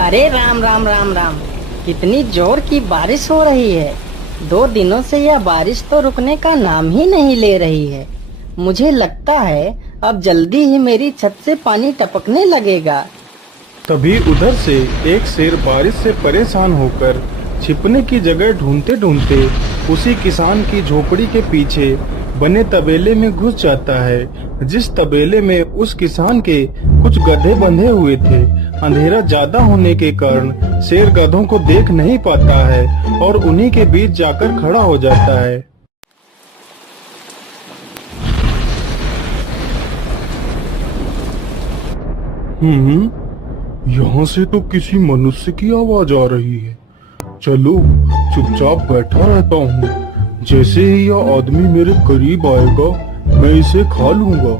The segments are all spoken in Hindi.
अरे राम राम राम राम। कितनी जोर की बारिश हो रही है। 2 दिनों से यह बारिश तो रुकने का नाम ही नहीं ले रही है। मुझे लगता है अब जल्दी ही मेरी छत से पानी टपकने लगेगा। तभी उधर से एक शेर बारिश से परेशान होकर छिपने की जगह ढूंढते ढूंढते उसी किसान की झोपड़ी के पीछे बने तबेले में घुस जाता है, जिस तबेले में उस किसान के कुछ गधे बंधे हुए थे। अंधेरा ज्यादा होने के कारण शेर गधों को देख नहीं पाता है और उन्हीं के बीच जाकर खड़ा हो जाता है। यहाँ से तो किसी मनुष्य की आवाज आ रही है। चलो चुपचाप बैठा रहता हूँ। जैसे ही यह आदमी मेरे करीब आएगा मैं इसे खा लूंगा।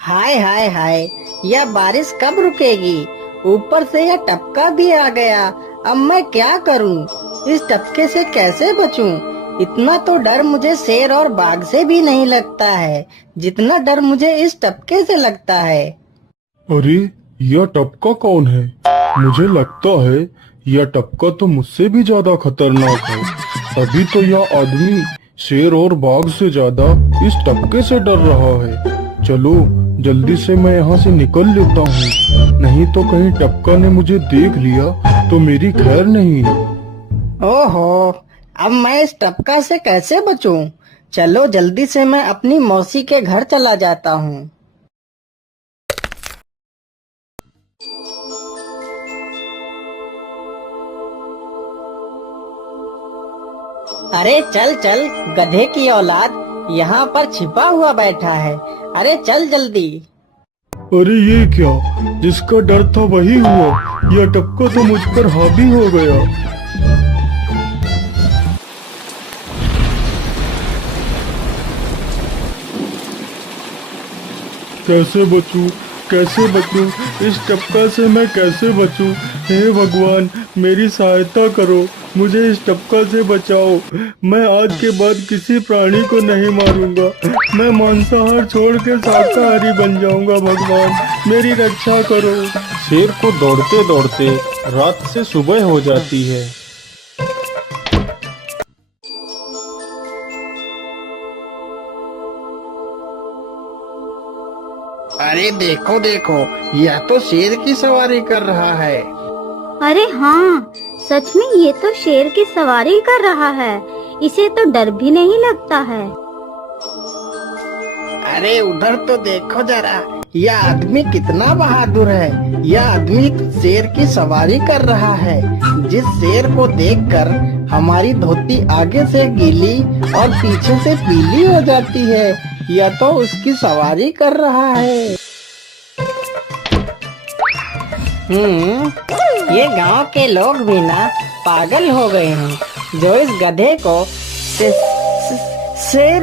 हाय हाय हाय, यह बारिश कब रुकेगी? ऊपर से यह टपका भी आ गया। अब मैं क्या करूं? इस टपके से कैसे बचूं? इतना तो डर मुझे शेर और बाघ से भी नहीं लगता है जितना डर मुझे इस टपके से लगता है। अरे यह टपका कौन है? मुझे लगता है यह टपका तो मुझसे भी ज्यादा खतरनाक है। अभी तो यह आदमी शेर और बाघ से ज्यादा इस टपके से डर रहा है। चलो जल्दी से मैं यहाँ से निकल लेता हूँ, नहीं तो कहीं टपका ने मुझे देख लिया तो मेरी खैर नहीं। ओहो, अब मैं इस टपका से कैसे बचूं? चलो जल्दी से मैं अपनी मौसी के घर चला जाता हूँ। अरे चल चल गधे की औलाद, यहाँ पर छिपा हुआ बैठा है। अरे चल जल्दी। अरे ये क्या, जिसका डर था वही हुआ। यह टपका तो मुझ पर हावी हो गया। कैसे बचूं? कैसे बचूं? इस टपका से मैं कैसे बचूं? हे भगवान मेरी सहायता करो, मुझे इस टपका से बचाओ। मैं आज के बाद किसी प्राणी को नहीं मारूंगा। मैं मांसाहार छोड़ के शाकाहारी बन जाऊंगा। भगवान मेरी रक्षा करो। शेर को दौड़ते दौड़ते रात से सुबह हो जाती है। अरे देखो देखो, यह तो शेर की सवारी कर रहा है। अरे हाँ, सच में ये तो शेर की सवारी कर रहा है। इसे तो डर भी नहीं लगता है। अरे उधर तो देखो जरा, यह आदमी कितना बहादुर है। यह आदमी शेर की सवारी कर रहा है। जिस शेर को देखकर हमारी धोती आगे से गीली और पीछे से पीली हो जाती है, यह तो उसकी सवारी कर रहा है। ये गांव के लोग भी ना पागल हो गए हैं जो इस गधे को शेर।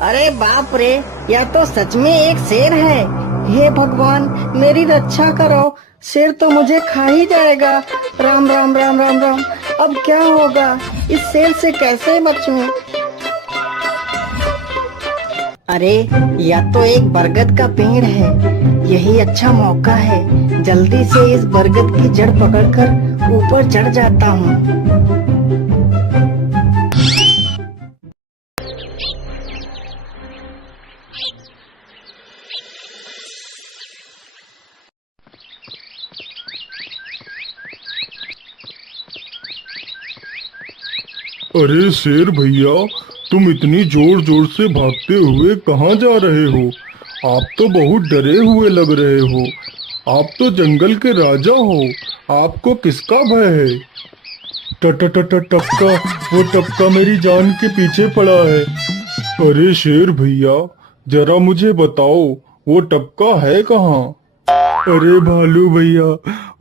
अरे बाप रे, यह तो सच में एक शेर है। हे भगवान मेरी रक्षा करो, शेर तो मुझे खा ही जाएगा। राम राम राम राम राम। अब क्या होगा? इस शेर से कैसे बचूं? अरे यह तो एक बरगद का पेड़ है। यही अच्छा मौका है, जल्दी से इस बरगद की जड़ पकड़कर ऊपर चढ़ जाता हूँ। अरे शेर भैया, तुम इतनी जोर जोर से भागते हुए कहाँ जा रहे हो? आप तो बहुत डरे हुए लग रहे हो। आप तो जंगल के राजा हो, आपको किसका भय है? टपका, वो टपका मेरी जान के पीछे पड़ा है। अरे शेर भैया, जरा मुझे बताओ वो टपका है कहाँ? अरे भालू भैया,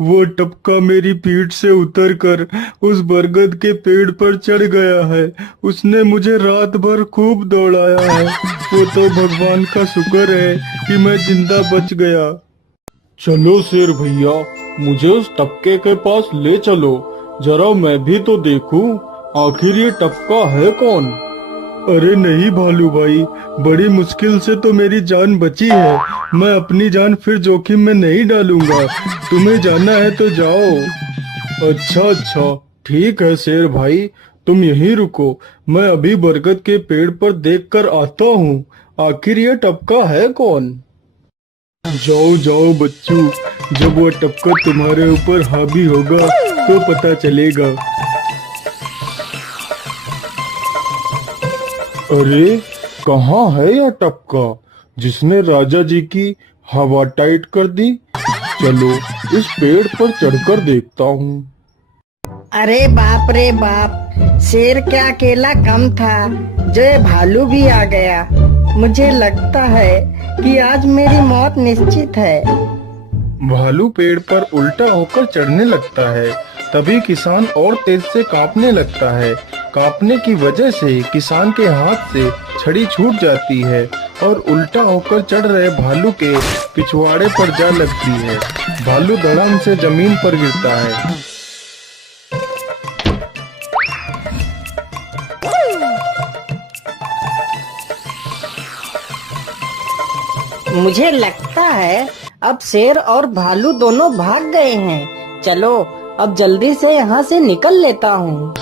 वो टपका मेरी पीठ से उतरकर उस बरगद के पेड़ पर चढ़ गया है। उसने मुझे रात भर खूब दौड़ाया है। वो तो भगवान का शुक्र है कि मैं जिंदा बच गया। चलो शेर भैया, मुझे उस टपके के पास ले चलो, जरा मैं भी तो देखूं आखिर ये टपका है कौन। अरे नहीं भालू भाई, बड़ी मुश्किल से तो मेरी जान बची है। मैं अपनी जान फिर जोखिम में नहीं डालूंगा। तुम्हें जाना है तो जाओ। अच्छा, ठीक है शेर भाई, तुम यहीं रुको। मैं अभी बरगद के पेड़ पर देख कर आता हूँ। आखिर ये टपका है कौन? जाओ जाओ बच्चों, जब वो टपका तुम्हारे ऊपर हावी होगा तो पता चलेगा। अरे कहाँ है यह टपका जिसने राजा जी की हवा टाइट कर दी? चलो इस पेड़ पर चढ़कर देखता हूँ। अरे बाप रे बाप, शेर क्या अकेला कम था, जो ये भालू भी आ गया। मुझे लगता है कि आज मेरी मौत निश्चित है। भालू पेड़ पर उल्टा होकर चढ़ने लगता है, तभी किसान और तेज से कांपने लगता है। कांपने की वजह से किसान के हाथ से छड़ी छूट जाती है और उल्टा होकर चढ़ रहे भालू के पिछवाड़े पर जा लगती है। भालू धड़ाम से जमीन पर गिरता है। मुझे लगता है अब शेर और भालू दोनों भाग गए हैं। चलो अब जल्दी से यहाँ से निकल लेता हूँ।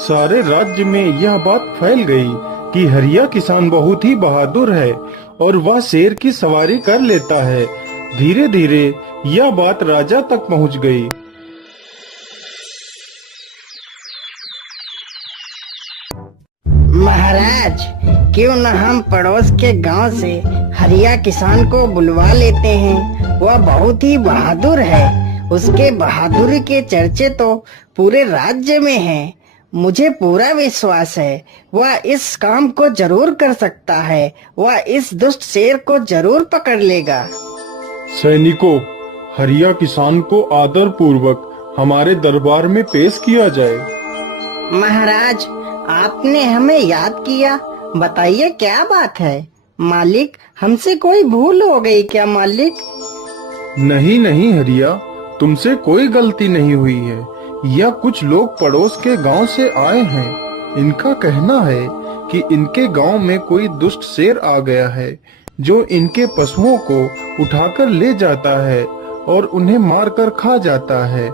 सारे राज्य में यह बात फैल गई कि हरिया किसान बहुत ही बहादुर है और वह शेर की सवारी कर लेता है। धीरे धीरे यह बात राजा तक पहुँच गई। महाराज, क्यों न हम पड़ोस के गांव से हरिया किसान को बुलवा लेते हैं। वह बहुत ही बहादुर है। उसके बहादुरी के चर्चे तो पूरे राज्य में हैं। मुझे पूरा विश्वास है वह इस काम को जरूर कर सकता है। वह इस दुष्ट शेर को जरूर पकड़ लेगा। सैनिकों, हरिया किसान को आदर पूर्वक हमारे दरबार में पेश किया जाए। महाराज, आपने हमें याद किया। बताइए क्या बात है। मालिक, हमसे कोई भूल हो गई क्या मालिक? नहीं हरिया, तुमसे कोई गलती नहीं हुई है। यह कुछ लोग पड़ोस के गांव से आए हैं। इनका कहना है कि इनके गांव में कोई दुष्ट शेर आ गया है जो इनके पशुओं को उठाकर ले जाता है और उन्हें मारकर खा जाता है।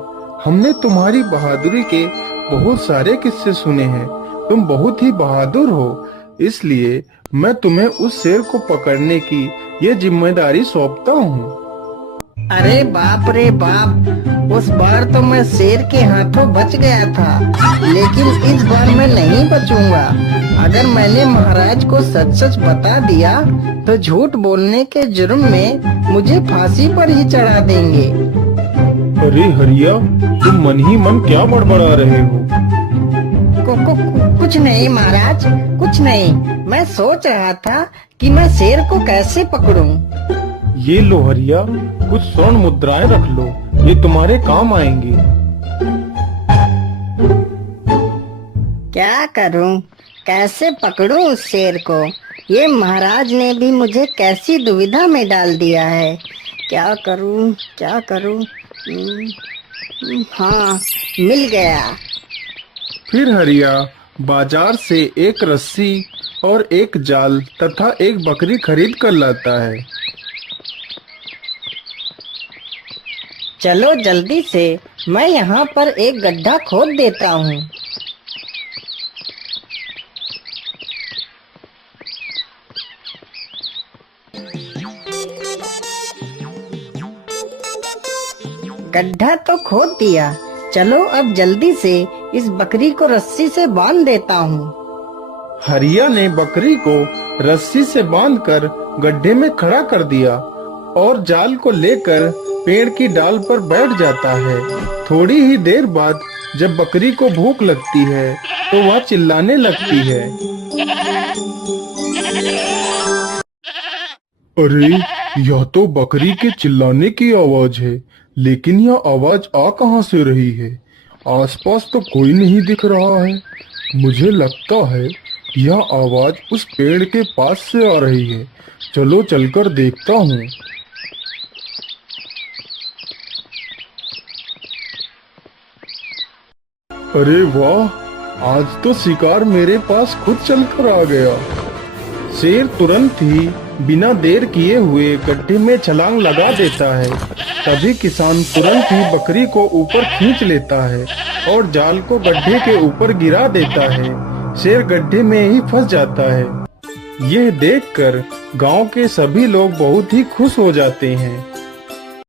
हमने तुम्हारी बहादुरी के बहुत सारे किस्से सुने हैं। तुम बहुत ही बहादुर हो, इसलिए मैं तुम्हें उस शेर को पकड़ने की ये जिम्मेदारी सौंपता हूँ। अरे बाप रे बाप, उस बार तो मैं शेर के हाथों बच गया था, लेकिन इस बार मैं नहीं बचूंगा। अगर मैंने महाराज को सच सच बता दिया तो झूठ बोलने के जुर्म में मुझे फांसी पर ही चढ़ा देंगे। अरे हरिया, तुम मन ही मन क्या बड़बड़ा रहे हो? कुछ नहीं महाराज, कुछ नहीं। मैं सोच रहा था कि मैं शेर को कैसे पकड़ूं। ये लो हरिया, कुछ स्वर्ण मुद्राएं रख लो, ये तुम्हारे काम आएंगी। क्या करूं, कैसे पकड़ूं उस शेर को? ये महाराज ने भी मुझे कैसी दुविधा में डाल दिया है। क्या करूं, क्या करूं? हाँ, मिल गया। फिर हरिया बाजार से एक रस्सी और एक जाल तथा एक बकरी खरीद कर लाता है। चलो जल्दी से, मैं यहाँ पर एक गड्ढा खोद देता हूँ। गड्ढा तो खोद दिया। चलो अब जल्दी से इस बकरी को रस्सी से बांध देता हूँ। हरिया ने बकरी को रस्सी से बांधकर गड्ढे में खड़ा कर दिया और जाल को लेकर पेड़ की डाल पर बैठ जाता है। थोड़ी ही देर बाद जब बकरी को भूख लगती है तो वह चिल्लाने लगती है। अरे, यह तो बकरी के चिल्लाने की आवाज है, लेकिन यह आवाज आ कहां से रही है? आसपास तो कोई नहीं दिख रहा है। मुझे लगता है यह आवाज उस पेड़ के पास से आ रही है। चलो चलकर देखता हूँ। अरे वाह, आज तो शिकार मेरे पास खुद चलकर आ गया। शेर तुरंत ही बिना देर किए हुए गड्ढे में छलांग लगा देता है। तभी किसान तुरंत ही बकरी को ऊपर खींच लेता है और जाल को गड्ढे के ऊपर गिरा देता है। शेर गड्ढे में ही फंस जाता है। यह देखकर गांव के सभी लोग बहुत ही खुश हो जाते हैं।